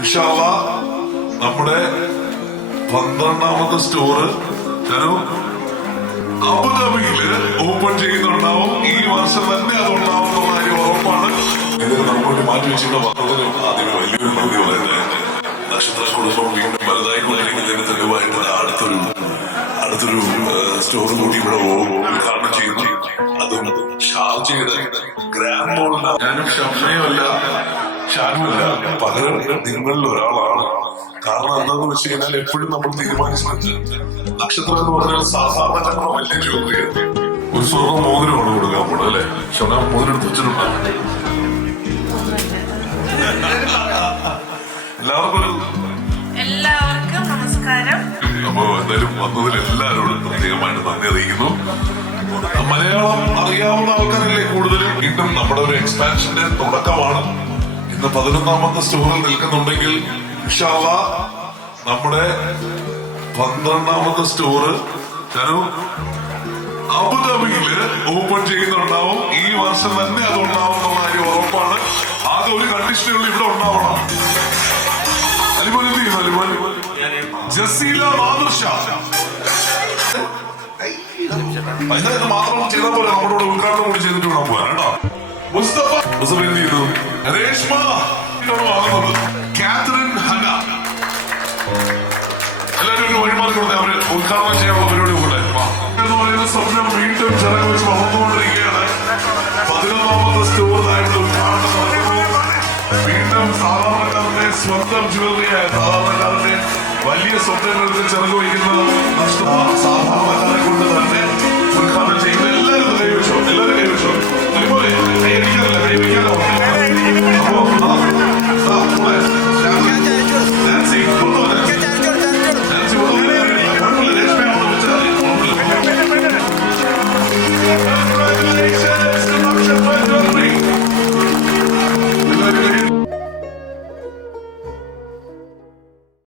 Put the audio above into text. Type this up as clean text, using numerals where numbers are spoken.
ഇൻഷാ അല്ലാഹ് നമ്മുടെ 12ാമത്തെ store അബുദാബിയില് open ചെയ്യുന്നുണ്ടാവും. ഈ വർഷം തന്നെ അതുണ്ടാവുന്ന കാര്യം ഉറപ്പാണ്. ഇതിന് നമ്മോട്ട് മാറ്റി വെച്ചിട്ട് വന്നതിന് ആദ്യമേ വലിയൊരു നന്ദി പറയുന്നത്. നക്ഷത്ര കുടുംബം വീണ്ടും വലുതായിക്കൊണ്ടിരിക്കുന്നതിന് തെളിവായിട്ട് അടുത്തൊരു സ്റ്റോർ കൂടി ഇവിടെ ഉദ്ഘാടനം ചെയ്യുന്നു. അതും ഷാർജയുടെ ഗ്രാൻഡ് മോളിലാണ്. ഞാനും ഷമ്മയുമല്ല ഷാനുമല്ല, പകരം നിങ്ങളിൽ ഒരാളാണ്. കാരണം എന്താന്ന് വെച്ച് കഴിഞ്ഞാൽ എപ്പോഴും നമ്മൾ തീരുമാനിച്ചിട്ടുണ്ട്, നക്ഷത്രം എന്ന് പറഞ്ഞാൽ സാധാരണ ഞങ്ങൾ വലിയ ജോലിയാണ്. ഒരു സ്വർണ്ണ മോതിരമാണ് കൊടുക്കാൻ പോണത് അല്ലെ? ഷോണ മോതിരം എടുത്ത് വെച്ചിട്ടുണ്ടാവും. എല്ലാവർക്കും നമസ്കാരം. അപ്പൊ എന്തായാലും വന്നതിൽ എല്ലാവരോടും പ്രത്യേകമായിട്ട് നന്ദി അറിയിക്കുന്നു. മലയാളം അറിയാവുന്ന ആൾക്കാരല്ലേ കൂടുതലും. വീണ്ടും നമ്മുടെ ഒരു എക്സ്പാൻഷന്റെ തുടക്കമാണ്. ഇന്ന് 11ാമത്തെ സ്റ്റോറിൽ നിൽക്കുന്നുണ്ടെങ്കിൽ ഇൻഷാ അല്ലാഹ് നമ്മുടെ 12ാമത്തെ സ്റ്റോറ് അബുദാബിയില് ഓപ്പൺ ചെയ്യുന്നുണ്ടാവും. ഈ വർഷം തന്നെ അതുണ്ടാവുന്ന കാര്യം ഉറപ്പാണ്. ആകെ ഒരു കണ്ടീഷനുകൾ ഇവിടെ ഉണ്ടാവണം. അലിമോൻ എന്ത് ചെയ്യുന്നു? അലിമോൻ ജസീല മാതൃഷാ ഇത് മാത്രം ചെയ്താൽ പോലെ നമ്മുടെ കൂടെ ഉദ്ഘാടനം കൂടി ചെയ്തിട്ട് വേണം പോകാൻ കേട്ടോ. മുസ്തഫ എന്ത് ചെയ്തു? രേഷ്മ വാങ്ങുന്നത് കാതറിൻ ഹന. എല്ലാവരും ഒരു വഴിമാറി കൊടുത്തേ. അവര് ഉദ്ഘാടനം ചെയ്യാനുള്ള പരിപാടി കൂടെ എന്ന് പറയുന്ന സ്വപ്നം വീണ്ടും ചിറക് വെച്ച് വളർന്നുകൊണ്ടിരിക്കുകയാണ്. 11ാമത്തെ സ്റ്റോറിനായിട്ട് ഉദ്ഘാടനം നടക്കുന്നു. വീണ്ടും സാധാരണക്കാരന്റെ സ്വന്തം ജ്വല്ലറിയായ സാധാരണക്കാരന്റെ വലിയ സ്വപ്നങ്ങൾക്ക് ചിറക് വയ്ക്കുന്ന സാധാരണക്കാരെ കൊണ്ട് തന്നെ ഉദ്ഘാടനം ചെയ്യുന്നത്. എല്ലാവരും കൈവച്ചോ, എല്ലാവരും കൈവച്ചോ. അതുപോലെ കൈവയ്ക്കാനല്ല, കൈവയ്ക്കാനോ